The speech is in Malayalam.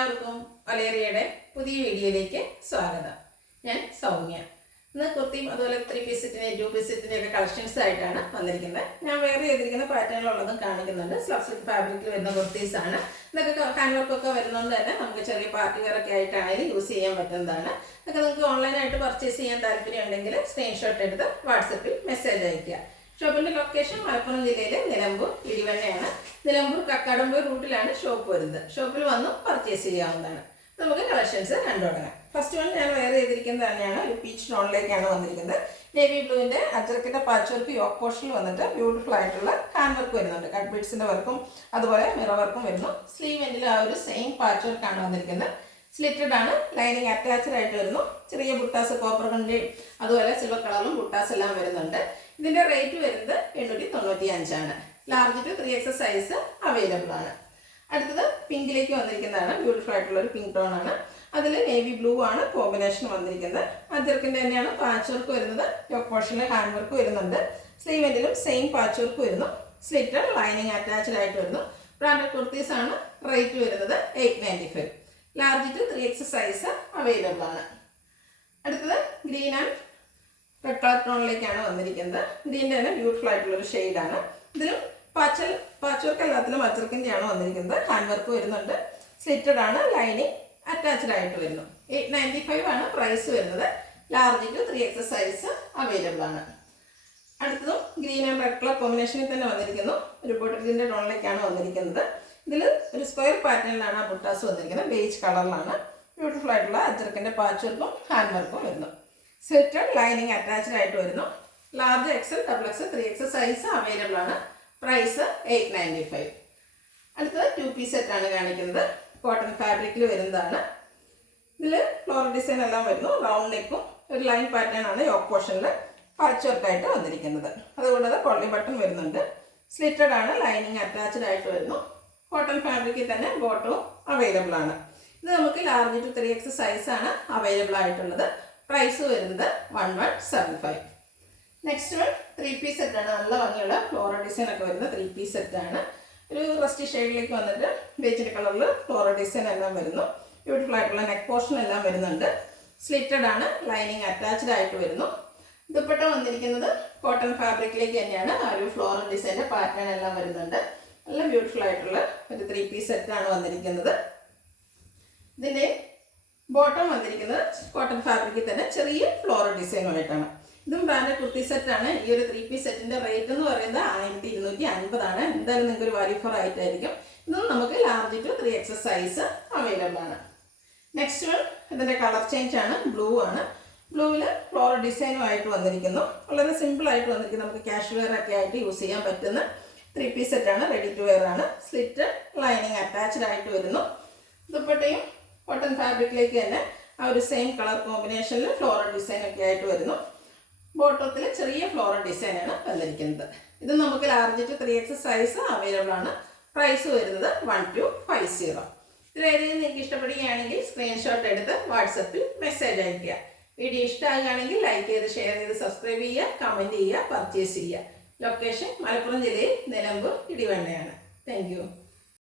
എല്ലാവർക്കും വലേറിയയുടെ പുതിയ വീഡിയോയിലേക്ക് സ്വാഗതം. ഞാൻ സൗമ്യ. ഇന്ന് കുർത്തിയും അതുപോലെ 3 പീസ് സെറ്റിൻ്റെ 2 പീസ് സെറ്റിൻ്റെ ഒക്കെ കളക്ഷൻസ് ആയിട്ടാണ് വന്നിരിക്കുന്നത്. ഞാൻ വേറെ ചെയ്തിരിക്കുന്ന പാറ്റേണിലുള്ളതും കാണിക്കുന്നുണ്ട്. സ്ലബ് സിൽക്ക് ഫാബ്രിക്കിൽ വരുന്ന കുർത്തീസാണ്. ഇതൊക്കെ ഹാൻഡ് വർക്കൊക്കെ വരുന്നതുകൊണ്ട് തന്നെ നമുക്ക് ചെറിയ പാർട്ടി വെയർ ഒക്കെ ആയിട്ടാണെങ്കിലും യൂസ് ചെയ്യാൻ പറ്റുന്നതാണ്. ഇതൊക്കെ നിങ്ങൾക്ക് ഓൺലൈനായിട്ട് പർച്ചേസ് ചെയ്യാൻ താല്പര്യം ഉണ്ടെങ്കിൽ സ്ക്രീൻഷോട്ട് എടുത്ത് വാട്സപ്പിൽ മെസ്സേജ് അയയ്ക്കുക. ഷോപ്പിൻ്റെ ലൊക്കേഷൻ മലപ്പുറം ജില്ലയിലെ നിലമ്പൂർ ഇടിവണ്ണയാണ്. നിലമ്പൂർ കക്കാടമ്പൂർ റൂട്ടിലാണ് ഷോപ്പ് വരുന്നത്. ഷോപ്പിൽ വന്ന് പർച്ചേസ് ചെയ്യാവുന്നതാണ്. നമുക്ക് കളക്ഷൻസ് കണ്ടു തുടങ്ങാം. ഫസ്റ്റ് വൺ ഞാൻ വെയർ ചെയ്തിരിക്കുന്നത് തന്നെയാണ്. ഒരു പീച്ച് ടോണിലേക്കാണ് വന്നിരിക്കുന്നത്. നേവി ബ്ലൂവിൻ്റെ അജർക്കിൻ്റെ പാച്ച് വർക്ക് യോക്ക് പോർഷനിൽ വന്നിട്ട് ബ്യൂട്ടിഫുൾ ആയിട്ടുള്ള ഹാൻഡ് വർക്ക് വരുന്നുണ്ട്. കട്ട് ബീഡ്സിൻ്റെ വർക്കും അതുപോലെ മിറർ വർക്കും വരുന്നു. സ്ലീവ് എൻഡിൽ ആ ഒരു സെയിം പാച്ച് വർക്കാണ് വന്നിരിക്കുന്നത്. സ്ലിറ്റഡ് ആണ്. ലൈനിങ് അറ്റാച്ച്ഡ് ആയിട്ട് വരുന്നു. ചെറിയ ബുട്ടാസ് കോപ്പർ കണ്ടിയും അതുപോലെ സിൽവർ കളറിലും ബുട്ടാസ് എല്ലാം വരുന്നുണ്ട്. ഇതിൻ്റെ റേറ്റ് വരുന്നത് 895 ആണ്. Large to 3X size available ആണ്. അടുത്തത് പിങ്കിലേക്ക് വന്നിരിക്കുന്നതാണ്. ബ്യൂട്ടിഫുൾ ആയിട്ടുള്ള ഒരു പിങ്ക് ടോൺ ആണ്. അതിൽ നേവി ബ്ലൂ ആണ് കോമ്പിനേഷൻ വന്നിരിക്കുന്നത്. അജർക്കിൻ്റെ തന്നെയാണ് പാച്ച് വർക്ക് വരുന്നത്. യോക്ക് പോർഷനിൽ ഹാൻഡ് വർക്ക് വരുന്നുണ്ട്. സ്ലീവ് എൻഡിലും സെയിം പാച്ച് വർക്ക് വരുന്നു. സ്ലിറ്റഡ് ലൈനിങ് അറ്റാച്ച്ഡ് ആയിട്ട് വരുന്നു. ബ്രാൻഡഡ് കുർത്തീസ് ആണ്. റേറ്റ് വരുന്നത് 895. Large to 3X size available ആണ്. അടുത്തത് ഗ്രീൻ ആൻഡ് റെഡ് കളർ ടോണിലേക്കാണ് വന്നിരിക്കുന്നത്. ഗ്രീൻ്റെ തന്നെ ബ്യൂട്ടിഫുൾ ആയിട്ടുള്ളൊരു ഷെയ്ഡാണ്. ഇതിലും പാച്ച് വർക്ക് എല്ലാത്തിലും അജർക്കിൻ്റെയാണ് വന്നിരിക്കുന്നത്. ഹാൻഡ് വർക്ക് വരുന്നുണ്ട്. സ്ലിറ്റഡ് ആണ്. ലൈനിങ് അറ്റാച്ച്ഡ് ആയിട്ട് വരുന്നു. 895 ആണ് പ്രൈസ് വരുന്നത്. Large to 3X size available ആണ്. അടുത്തതും ഗ്രീൻ ആൻഡ് റെഡ് കളർ കോമ്പിനേഷനിൽ തന്നെ വന്നിരിക്കുന്നു. ഒരു ബോട്ടിലിൻ്റെ ടോണിലേക്കാണ് വന്നിരിക്കുന്നത്. ഇതിൽ ഒരു സ്ക്വയർ പാറ്റേണിലാണ് ആ ബുട്ടാസ് വന്നിരിക്കുന്നത്. ബേജ് കളറിലാണ്. ബ്യൂട്ടിഫുൾ ആയിട്ടുള്ള അജർക്കിൻ്റെ പാച്ച് വർക്കും ഹാൻഡ് വർക്കും വരുന്നു. സ്ലിറ്റഡ് ലൈനിങ് അറ്റാച്ച്ഡ് ആയിട്ട് വരുന്നു. Large XL, XXL, 3X size available ആണ്. പ്രൈസ് 895. അടുത്തത് 2 പീസ് സെറ്റാണ് കാണിക്കുന്നത്. കോട്ടൺ ഫാബ്രിക്കിൽ വരുന്നതാണ്. ഇതിൽ ഫ്ലോറൽ ഡിസൈൻ എല്ലാം വരുന്നു. റൗണ്ട് നെക്കും ഒരു ലൈൻ പാറ്റേൺ ആണ് യോക്ക് പോർഷനിൽ പാച്ച് വർക്കായിട്ട് വന്നിരിക്കുന്നത്. അതുകൂടാതെ പൊള്ളി ബട്ടൺ വരുന്നുണ്ട്. സ്ലിറ്റഡ് ആണ്. ലൈനിങ് അറ്റാച്ച്ഡ് ആയിട്ട് വരുന്നു. കോട്ടൺ ഫാബ്രിക്കിൽ തന്നെ ബോട്ടവും അവൈലബിൾ ആണ്. ഇത് നമുക്ക് ലാർജ് ടു 3X സൈസാണ് അവൈലബിൾ ആയിട്ടുള്ളത്. പ്രൈസ് വരുന്നത് 1175. നെക്സ്റ്റ് വൺ 3 പീസ് സെറ്റാണ്. നല്ല ഭംഗിയുള്ള ഫ്ലോറൽ ഡിസൈൻ ഒക്കെ വരുന്ന 3 പീസ് സെറ്റാണ്. ഒരു റസ്റ്റി ഷെയ്ഡിലേക്ക് വന്നിട്ട് ബേജ് കളറിൽ ഫ്ലോറൽ ഡിസൈൻ എല്ലാം വരുന്നു. ബ്യൂട്ടിഫുൾ ആയിട്ടുള്ള നെക്ക് പോർഷൻ എല്ലാം വരുന്നുണ്ട്. സ്ലിറ്റഡ് ആണ്. ലൈനിങ് അറ്റാച്ച്ഡ് ആയിട്ട് വരുന്നു. ദുപ്പട്ട വന്നിരിക്കുന്നത് കോട്ടൺ ഫാബ്രിക്കിലേക്ക് തന്നെയാണ്. ആ ഒരു ഫ്ലോറൽ ഡിസൈൻ്റെ പാറ്റേൺ എല്ലാം വരുന്നുണ്ട്. നല്ല ബ്യൂട്ടിഫുൾ ആയിട്ടുള്ള ഒരു 3 പീസ് സെറ്റാണ് വന്നിരിക്കുന്നത്. ഇതിൻ്റെ ബോട്ടം വന്നിരിക്കുന്നത് കോട്ടൺ ഫാബ്രിക്കിൽ തന്നെ ചെറിയ ഫ്ലോറൽ ഡിസൈനുമായിട്ടാണ്. ഇതും ബ്രാൻഡ് കുർത്തി സെറ്റാണ്. ഈ ഒരു 3 പീസ് സെറ്റിൻ്റെ റേറ്റ് എന്ന് പറയുന്നത് 1250 ആണ്. എന്തായാലും നിങ്ങൾക്ക് ഒരു വാല്യൂ ഫോർ ആയിട്ടായിരിക്കും. ഇതും നമുക്ക് large to 3X size available ആണ്. നെക്സ്റ്റ് വൺ ഇതിൻ്റെ കളർ ചേഞ്ച് ആണ്. ബ്ലൂ ആണ്. ബ്ലൂവിൽ ഫ്ലോറൽ ഡിസൈനുമായിട്ട് വന്നിരിക്കുന്നു. വളരെ സിമ്പിളായിട്ട് വന്നിരിക്കുന്നു. നമുക്ക് ക്യാഷ് വെയർ ഒക്കെ ആയിട്ട് യൂസ് ചെയ്യാൻ പറ്റുന്ന 3 പീസ് സെറ്റാണ്. റെഡി ടു വെയർ ആണ്. സ്ലിറ്റ് ലൈനിങ് അറ്റാച്ച്ഡ് ആയിട്ട് വരുന്നു. ദുപ്പട്ടയും കോട്ടൺ ഫാബ്രിക്കിലേക്ക് തന്നെ ആ ഒരു സെയിം കളർ കോമ്പിനേഷനിൽ ഫ്ലോറൽ ഡിസൈൻ ഒക്കെ ആയിട്ട് വരുന്നു. ബോട്ടത്തിൽ ചെറിയ ഫ്ലോറൽ ഡിസൈനാണ് വന്നിരിക്കുന്നത്. ഇത് നമുക്ക് large to 3X size available ആണ്. പ്രൈസ് വരുന്നത് 1250. ഇതിലേതെങ്കിലും നിങ്ങൾക്ക് ഇഷ്ടപ്പെടുകയാണെങ്കിൽ സ്ക്രീൻഷോട്ട് എടുത്ത് വാട്സപ്പിൽ മെസ്സേജ് അയയ്ക്കുക. വീഡിയോ ഇഷ്ടമാകുകയാണെങ്കിൽ ലൈക്ക് ചെയ്ത് ഷെയർ ചെയ്ത് സബ്സ്ക്രൈബ് ചെയ്യുക, കമൻറ്റ് ചെയ്യുക, പർച്ചേസ് ചെയ്യുക. ലൊക്കേഷൻ മലപ്പുറം ജില്ലയിൽ നിലമ്പൂർ ഇടിവണ്ണയാണ്. Thank you.